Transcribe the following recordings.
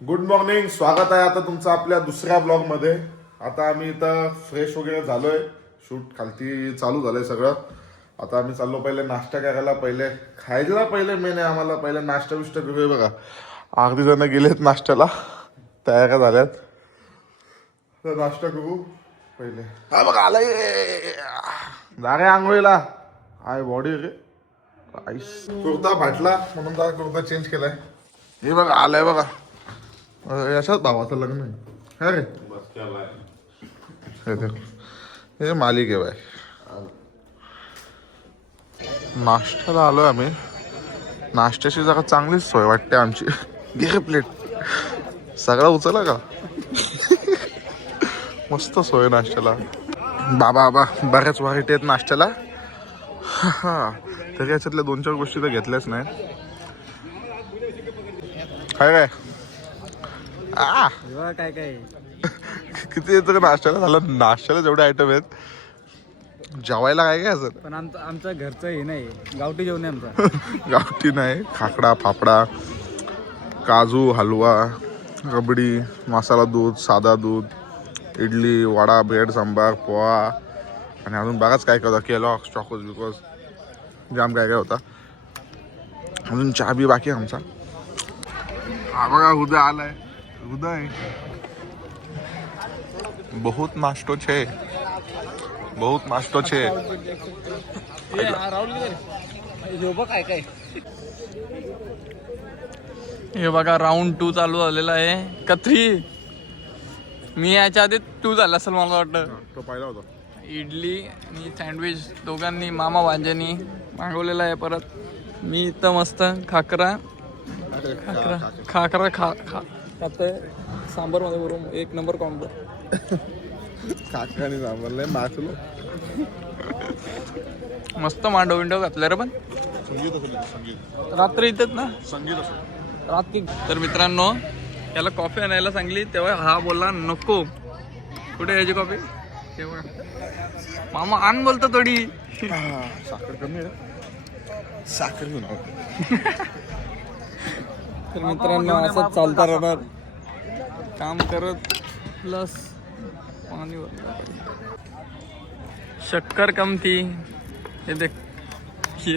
Good morning. स्वागत आहे आता तुमचं आपल्या दुसऱ्या ब्लॉग मध्ये. आता आम्ही इथं फ्रेश वगैरे झालोय. शूट खालती चालू झालंय सगळं. आता आम्ही चाललो पहिले नाश्ता करायला. पहिले खायला पहिले मेन आहे आम्हाला. पहिले नाश्ता बिष्टा करूया. बघा अर्धी जण गेलेत नाश्त्याला, तयार झाल्यात. तर नाश्ता करू पहिले. हा बघा आलाय जा रे आंघोळीला. आय बॉडी रे आईस. कुर्ता फाटला म्हणून जरा कुर्ता चेंज केलाय. हे बघा आलाय बघा. यशाच भावाचं लग्न आहे रे. हे देखो, हे मालिक आहे बाय. नाश्त्याला आलोय आम्ही. नाश्त्याची जरा चांगलीच सोय वाटते आमची. घे प्लेट सगळा उचला का. मस्त सोय नाश्त्याला. बाबा बऱ्याच व्हरायटी आहेत नाश्त्याला. हा तरी याच्यातल्या 2-4 गोष्टी तर घेतल्याच नाही. काय काय काय किती येतं का नाश्त्याला. झालं नाश्त्याला जेवढे आयटम आहेत, जेवायला काय असं. पण आमचं घरचं हे नाही, गावठी जेवण आहे आमचं. गावठी नाही. खाकडा फाफडा, काजू हलवा, रबडी, मसाला दूध, साधा दूध, इडली, वडा, ब्रेड, सांबार, पोहा आणि अजून बराच काय होता. केलॉक्स, चॉकोज बिकॉज जाम काय होता. अजून चहा बी बाकी आहे आमचा. हा बघा उद्या आलाय. उदय बहुत नाश्तो छे, बहुत नाश्तो छे. काय हे बघा राऊंड 2 चालू झालेला आहे. का 3 मी याच्या आधी 2 झाला असेल मला वाटतं. तो पाहिला होता. इडली आणि सँडविच दोघांनी मामा भांज्यांनी मागवलेला आहे. परत मी इथं मस्त खाकरा खाते सांबार मध्ये बरोबर 1 नंबर कॉम्बो. काकाने सांभाळलंय नाचलो. मस्त मांडव विंडव घातलं रे. पण संगीत रात्री इथेच ना संगीत रात्री. तर मित्रांनो याला कॉफी आणायला सांगली तेव्हा हा बोलला नको. कुठे यायची कॉफी तेव्हा मामा आण बोलतो थोडी. साखर कमी आहे. साखर घेऊन तर मित्रांनो असंच चालता राहणार. काम करत प्लस पाणी शक्कर कम थी. हे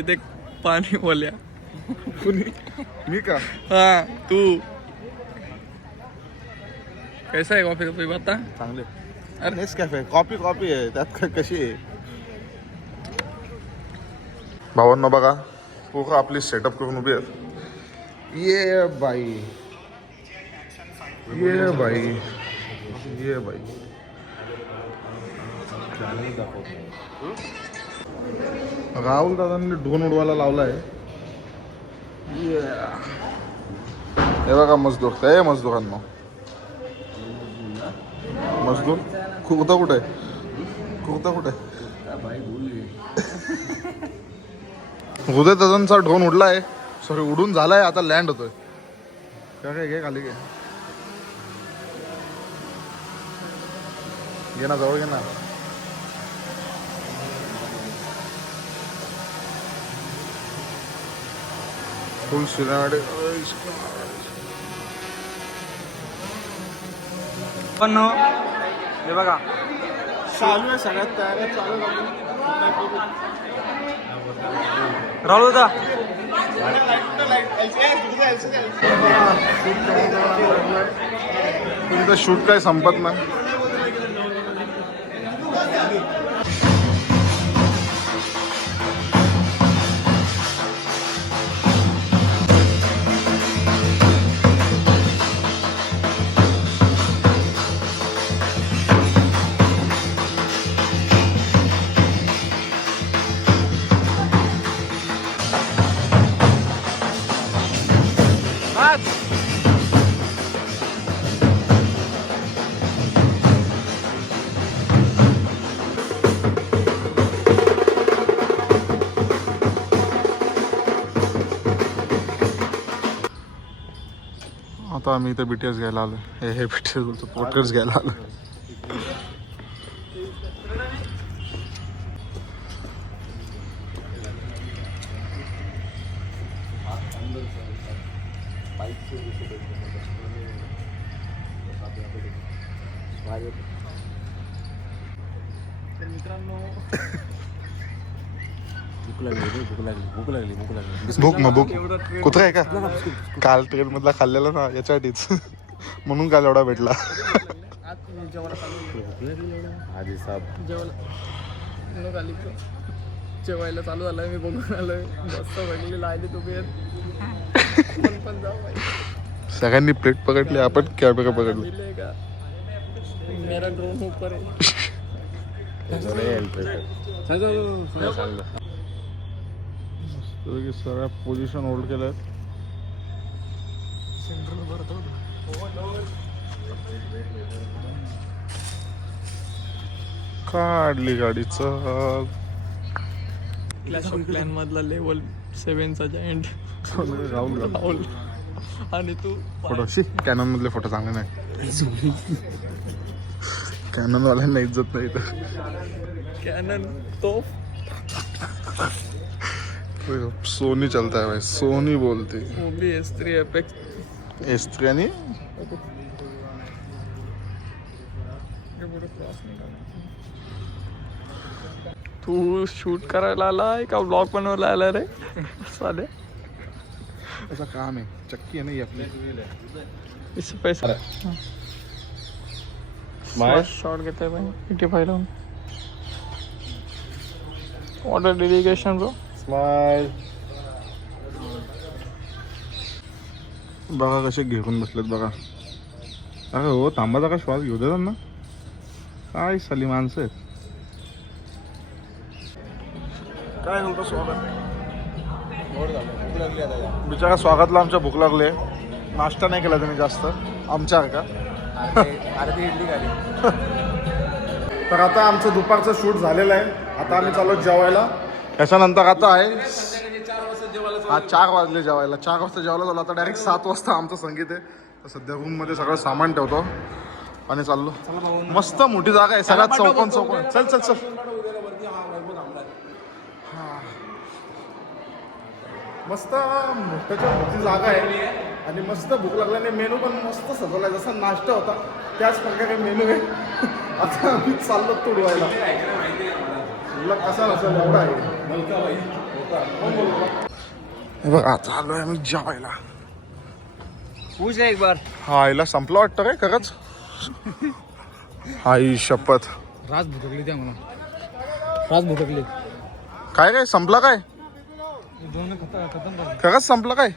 देख पाणी बोल्या. मी का. हाँ तू कैसा है कॉफी कॉफी बता. चांगले. अरे नेसकॅफे कॉफी आहे. त्यात कशी आहे. भावांनो बघा पूर्ण आपली सेटअप करून उभी आहेत. ये बाई ये बाई ये बाई. राहुल दादांनी ड्रोन उडवायला लावलाय. हे बघा मजदूर. काय मजदूरांना मजदूर कुर्ता कुठे आहे. कुर्ता कुठे आहे. उदय दादांचा ड्रोन उडलाय. सॉरी उडून झालाय. आता लँड होतोय. काय घे खाली घे ना जवळ घे ना. फुल सिनेमॅटिक. पण हे बघा चालू आहे. सगळ्यात तयारी चालू आहे. राहुल होता तुमचं शूट काय संपत नाही. आता आम्ही इथे BTS घ्यायला आलो. हे BTS बोलतो पोटर्स घ्यायला आलो. तर मित्रांनो भूक मग भूक कुत्रा आहे का काल ट्रेन मधला खाल्लेला ना याच्यासाठीच म्हणून काल एवढा भेटला. आज जेवायला चालू आधी साहेब जेवायला चालू झालं. मी बघून आलोय मस्त भेटली लायली तुम्ही पण जाऊ बाई. सगळ्यांनी प्लेट पकडली आपण कॅमेरा पकडली. मिले का मेरा ड्रोन ऊपर है. सगळ्या पोझिशन होल्ड केल्या काढली गाडी चल. क्लॅश ऑफ क्लॅन मधला लेवल 7चा जॉईंट राहुल आणि तू फोटो कॅनन मधले फोटो चांगले नाही. कॅनन वाल्यांना इज्जत नाही तर कॅनन तो सोनी चलता है भाई सोनी बोलते वो भी S3 एपेक्स S3 आणि तू शूट करायला आलाय का ब्लॉग बनवायला आलाय रे साले. ऐसा काम है चक्की है नहीं अपनी इससे पैसा शॉट घेताय भाई 85 लावून. Order dedication bro. स्माइल. बघा कसे घेऊन बसलेत बघा. अरे हो थांबा का श्वास घेऊ देतात ना काय साली माणसं आहेत. काय म्हणतो स्वागत बिचारा स्वागतला आमच्या भूक लागले. नाश्ता नाही केला तुम्ही जास्त आमच्या का. तर आता आमचं दुपारचं शूट झालेलं आहे. आता आम्ही चालू जेवायला. याच्यानंतर आता आहे 4 वाजले जेवायला. 4 वाजता जेवायला झालं. आता डायरेक्ट 7 वाजता आमचं संगीत आहे. तर सध्या रूममध्ये सगळं सामान ठेवतो आणि चाललो. मस्त मोठी जागा आहे सगळ्यात चौकोन. चल चल चल. मस्त मोठ्याच्या मोठी जागा आहे आणि मस्त भूक लागल्याने मेनू पण मस्त सजवला. जसा नाश्ता होता त्याच प्रकारे मेनू आहे. आता आम्ही चाललो तुडवायला. तुला कसा नसेल एवढा आहे बघ. आता आलोय आम्ही जेवायला. पूछ एक बार. हा आईला संपलं वाटतं काय खरंच. आई शपथ राज भुटकली त्या मला. राज भुटकली काय काय संपला काय खरंच संपलं काय.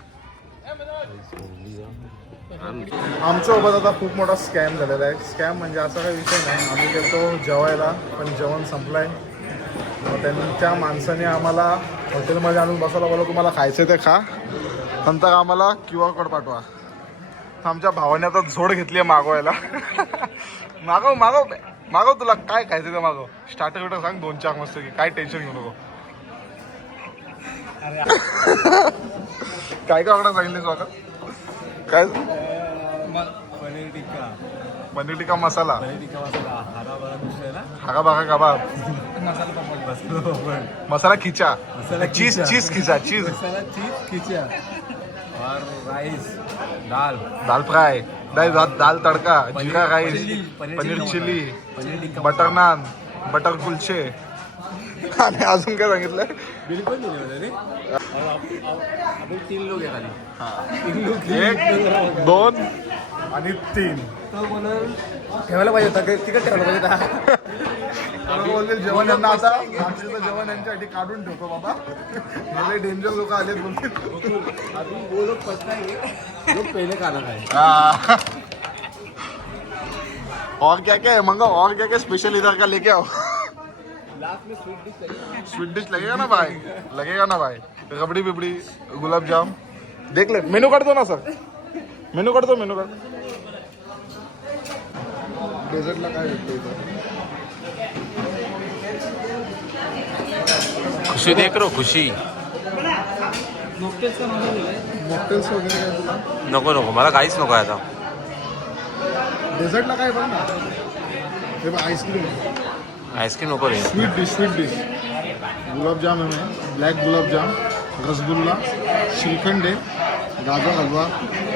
आमच्या सोबत आता खूप मोठा स्कॅम झालेला आहे. स्कॅम म्हणजे असा काही विषय नाही. आम्ही गेलो जेवायला पण जेवण संपलंय. मग त्या माणसाने आम्हाला हॉटेलमध्ये आणून बसवला. बोला तुम्हाला खायचं ते खा नंतर आम्हाला QR कोड पाठवा. आमच्या भावाने आता झोड घेतली आहे मागवायला. मागव मागव मागव तुला काय खायचं ते मागव. स्टार्टर विटर सांग 2-4 मस्त की काय टेन्शन घेऊ नको. काय काय ऑर्डर सांगितली स्वागत. काय पनीर टिक्का मसाला हागा बागा कबाब मसाला खिचा चीज खिचा चीज और राइस दाल दाल fry dal tadka jeera rice paneer chilli butter naan butter कुलचे आणि अजून काय सांगितलंय. बिलकुल नहीं होता रे. आपण 3 लोग आहे खाली. 1 2 आणि 3 ठेवायला पाहिजे होता तिकडे ठेवायला पाहिजे होता. बोलले जेवण यांना आता रात्रीचं जेवण यांच्यासाठी काढून ठेवतो बाबा. मला डेंजर लोक आले बोलते. अभी वो लोग पछताएंगे जो पहले खाना खाए. और क्या क्या है मंगाओ. और क्या क्या स्पेशल इधर का लेके आओ. लास्ट में स्वीट डिश लगेगा ना भाई. रबड़ी बिबड़ी गुलाब जाम देख ले. मेनू काढतो ना सर. मेनू काढ. डेझर्टला काय भेटतं इथं. खुशी देख रो खुशी. मॉकटेल्स वगैरे काय तुला. नको मला काहीच नको आहे आता. डेझर्टला काय बघ ना. हे बघ आईस्क्रीम नको रे. स्वीट डिश गुलाबजाम है. ब्लॅक गुलाबजाम रसगुल्ला श्रीखंड है गाजर हलवा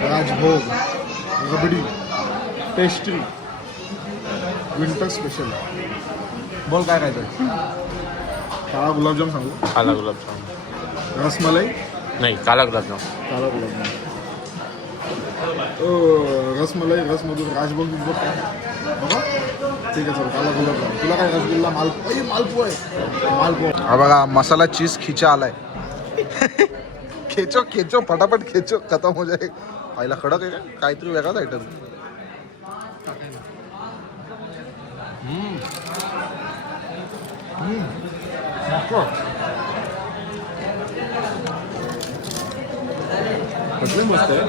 राजभोग रबड़ी पेस्ट्री विंटर स्पेशल. बोल काय खायचं? काळा गुलाबजाम सांगू, काला गुलाबजाम रसमलाई, नाही, काला गुलाबजाम. काळा गुलाबजाम. रसमलाई, रसमधून राजभोग बिजभोग काय बघा. ठीक आहे, चल काला गुलाबजाम. तुला काय रसगुल्ला, मालपुआ आहे. मालपुआ. हा बघा मसाला चीज खिचा आलाय. खेचो खेचो फटाफट खेचो, खतम हो जाए. आईला कडक आहे का काहीतरी वेगळाच आयटम. कसले मस्त आहे,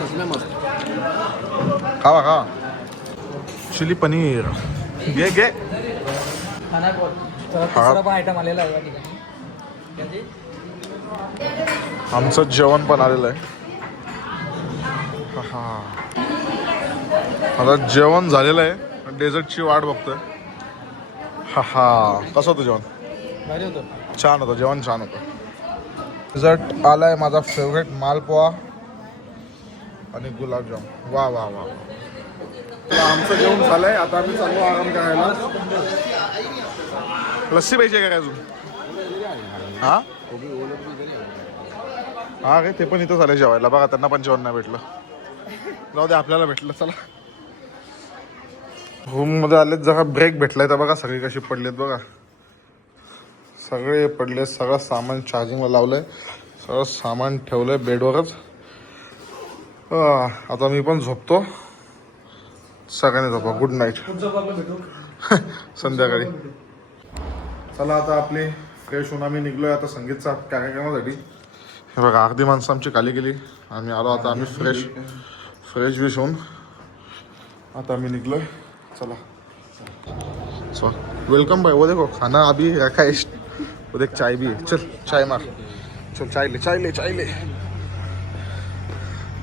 कसले मस्त. खावा खावा. चिली पनीर घे घे. दुसरा पण आयटम आलेला आहे या ठिकाणी. आमचं जेवण पण आलेलं आहे. हा, आता जेवण झालेलं आहे, डेझर्टची वाट बघतोय. हा हा, कसं होतं जेवण? भारी होतं. छान होतं जेवण, छान होतं. डेझर्ट आलाय माझा फेवरेट, मालपोहा आणि गुलाबजाम. वा वा वा. आमचं जेवण झालंय, आता आम्ही चाललो आराम करायला. लस्सी पाहिजे काय अजून? हा हा काय, ते पण इथं झालं जेवायला. बघा त्यांना पण जेवण नाही भेटलं. जाऊ दे, आपल्याला भेटलं. चला रूम मध्ये आलेत, जरा ब्रेक भेटलाय. तर बघा सगळे कशी पडलेत बघा, सगळे पडलेत. सगळं सामान चार्जिंगला लावलंय, सगळं सामान ठेवलंय बेडवरच. आता मी पण झोपतो. सगळ्यांनी झोपा. Good night. संध्याकाळी. चला आता आपली फ्रेश होऊन आम्ही निघलोय आता संगीतचा कार्यक्रमासाठी. हे बघा अर्धी माणसं आमची खाली गेली. आम्ही आलो आता, आम्ही फ्रेश विश होऊन आता आम्ही निघलोय. चला सो वेलकम भाई. वो देखो खाना अभी रखा है, वो देख चाय भी है. चल चाय मार, चल चाय ले.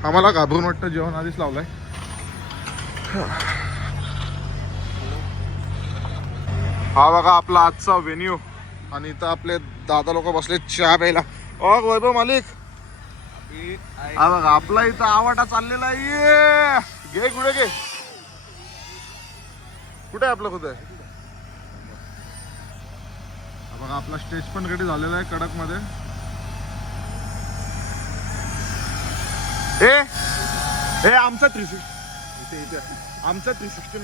आम्हाला घाबरून वाटतं, जेवण आधीच लावलंय. हा बघा आपला आजचा व्हेन्यू, आणि इथं आपले दादा लोक बसले चहा प्यायला. वैभव मालिक, हा बघा आपला इथं आवाटा चाललेला आहे. घे कुठे घे, कुठे आहे आपलं, कुठे आहे? हा बघा आपला स्टेज पण रेडी झालेला आहे कडक मध्ये. हे आमचा 360 इथे आमचा 360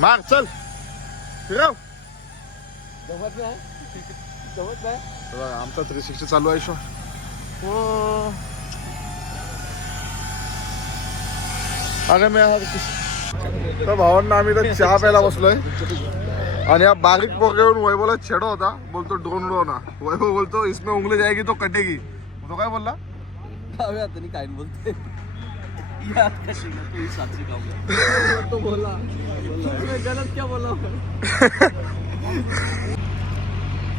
मार चल फिरव. आमचा 360 चालू आहे. शो अरे मी तर भावांना आम्ही तर चहा प्यायला बसलोय, आणि हा बारीक पोरगेवरून वैभवला छेडो होता. बोलतो ड्रोन उडवना. वैभव बोलतो इसमें उंगली जाएगी तो कटेगी. तो काय बोलला? काय बोलते तो बोला गलत क्या बोला.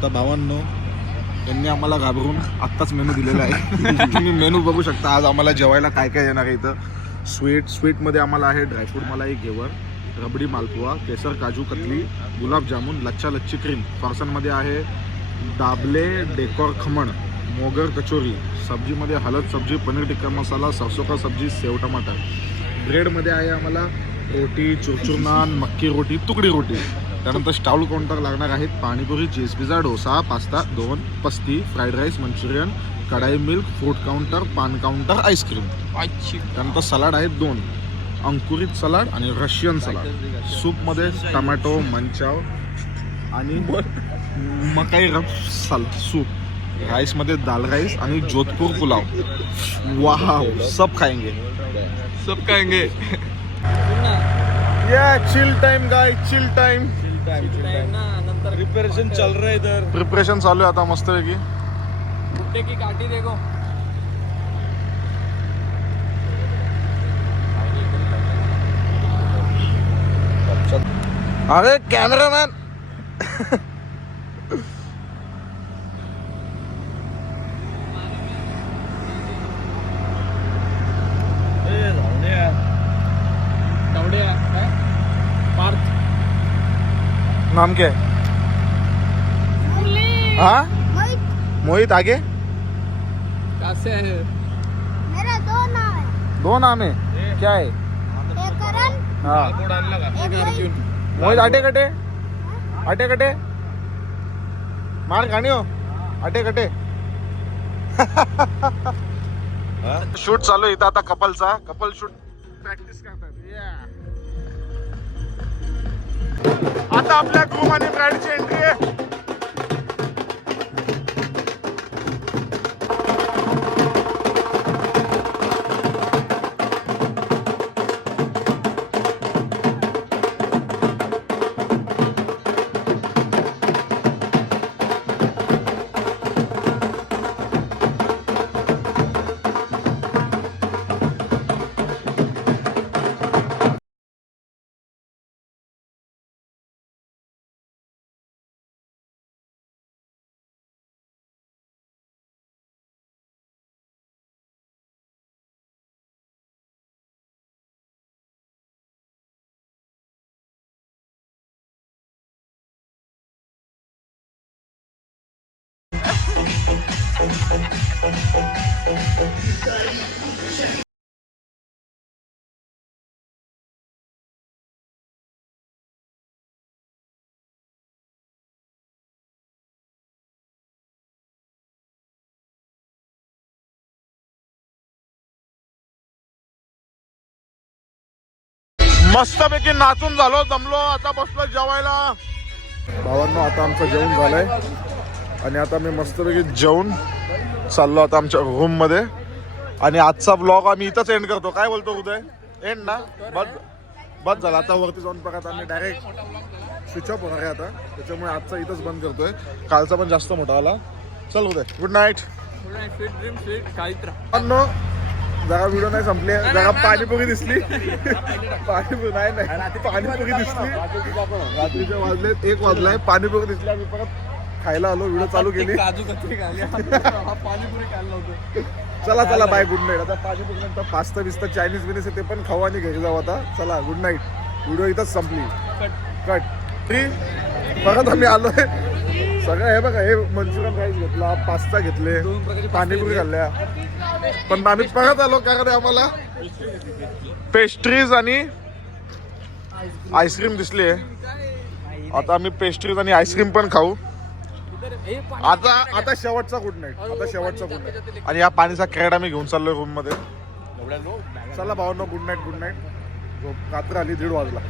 तर भावांनो यांनी आम्हाला घाबरून आत्ताच मेनू दिलेला आहे. तुम्ही मेनू बघू शकता. आज आम्हाला जेवायला काय काय येणार आहे इथं. स्वीटमध्ये आम्हाला आहे ड्रायफ्रूट मलाई घेवर, रबडी मालपुआ, केसर काजू कतली, गुलाबजामुन, लच्छा लच्छी क्रीम. फरसाणमध्ये आहे दाबले डेकोर खमण, मोगर कचोरी. सब्जीमध्ये हलद सब्जी, पनीर टिक्का मसाला, सरसों का सब्जी, सेव टमाटर. ब्रेडमध्ये आहे आम्हाला रोटी, चुरचुर नान, मक्की रोटी, तुकडी रोटी. त्यानंतर स्टाऊल काउंटर लागणार आहेत panipuri, cheese pizza, dosa, pasta 2, पस्ती, fried rice, Manchurian, kadhai milk, fruit counter, paan counter, ice cream. त्यानंतर सलाड आहेत 2, अंकुरित सलाड आणि रशियन सलाड. सूपमध्ये टमॅटो, मंचाव आणि मकाई रस सूप. राईसमध्ये दाल राईस आणि जोधपूर पुलाव. वाह सब खाएंगे. Chill time guys, chill time. Preparation चल रहा है इधर. प्रिपरेशन चालू आहे आता मस्तपैकी. भुट्टे की काठी देखो. अरे कॅमेरामॅन. नाम क्या है? हाँ मोहित. आगे कैसे है? मेरा 2 नाम है. 2 नाम है. क्या आहे हा मोहित आटे कटे मार खाणी हो आटे कटे शूट चालू आहे इथं आता कपलचा कपल शूट प्रॅक्टिस करतात आता आपल्या ग्रुप आणि ब्राईडची एंट्री आहे मस्तपैकी नाचून झालो जमलो आता बसलो जेवायला भावांनो आता आमचं जेवण झालंय आणि आता मी मस्तपैकी जेवून चाललो आता आमच्या रूम मध्ये आणि आजचा ब्लॉग आम्ही इथंच एंड करतो काय बोलतो उदय एंड ना बस झाला आता वरती जाऊन बघा आम्ही डायरेक्ट स्विच ऑफ होणार आहे आता त्याच्यामुळे आजचा इथंच बंद करतोय कालचा पण जास्त मोठा आला चल उदय गुड नाईट जरा व्हिडिओ नाही संपले जरा पाणीपुरी दिसली पाणीपुरी नाही पाणीपुरी दिसली रात्रीचे वाजले 1 वाजलाय पाणीपुरी दिसली आम्ही परत खायला आलो व्हिडिओ चालू केली चला बाय गुड नाईट आता पाणीपुरी नंतर पास्ता बिस्ता चायनीज बिनीज ते पण खाऊ आणि घरी जाऊ आता चला गुड नाईट व्हिडिओ इथंच संपली कट परत आम्ही आलोय सगळं हे बघा हे मंचुरियन राईस घेतला पास्ता घेतले पाणीपुरी खाल्ल्या पण आम्ही परत आलो कारण आम्हाला पेस्ट्रीज आणि आईस्क्रीम दिसली आता आम्ही पेस्ट्रीज आणि आईस्क्रीम पण खाऊ आता शेवटचा गुड नाईट आणि या पाणीचा क्रेड आम्ही घेऊन चाललोय रूम मध्ये चला भावांनो गुड नाईट झोप रात्र आली 1:30 वाजला